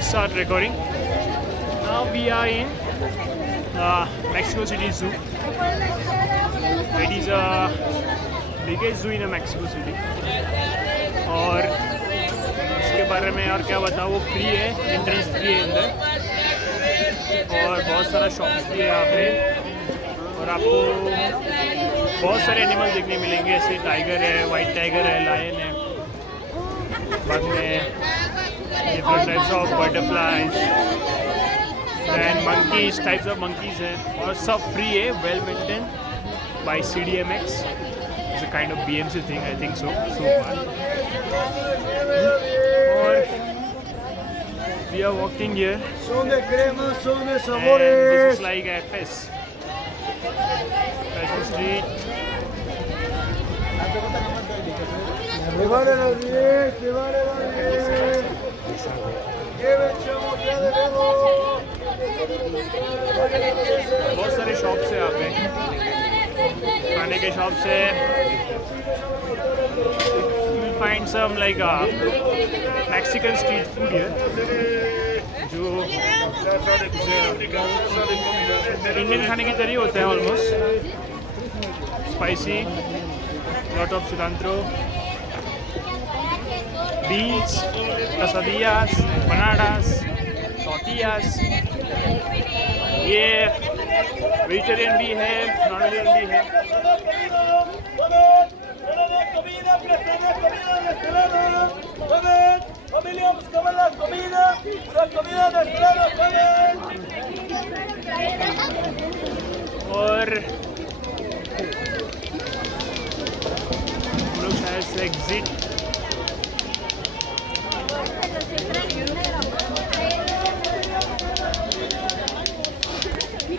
start recording. Now we are in Mexico City Zoo. It is a biggest zoo in Mexico City. और इसके बारे में और क्या बताऊँ, वो फ्री है, एंट्रेंस फ्री है अंदर, और बहुत सारा शॉप्स भी है यहाँ पे, और आपको बहुत सारे एनिमल देखने मिलेंगे, जैसे टाइगर है, वाइट टाइगर है, लायन है, बाद में different types of butterflies and monkeys, types of monkeys हैं, और सब फ्री है, well maintain by CDMX. It's a kind of BMC thing, I think so far. Or we are walking here, Son de crema, son de and sabores. this is like FS Fashion Street. Llévale la 10, llévale la 10. Lleve el chamo ya de nuevo. बहुत सारे shops है यहाँ पे, खाने के shops है. You will find some like Mexican street food here, जो Indian खाने की तरह होता है almost. Spicy, lot of cilantro, beans, quesadillas, empanadas, tortillas. ये वेजिटेरियन भी है, नॉन वेजिटेरियन भी है. और हम लोग शायद से एग्जिट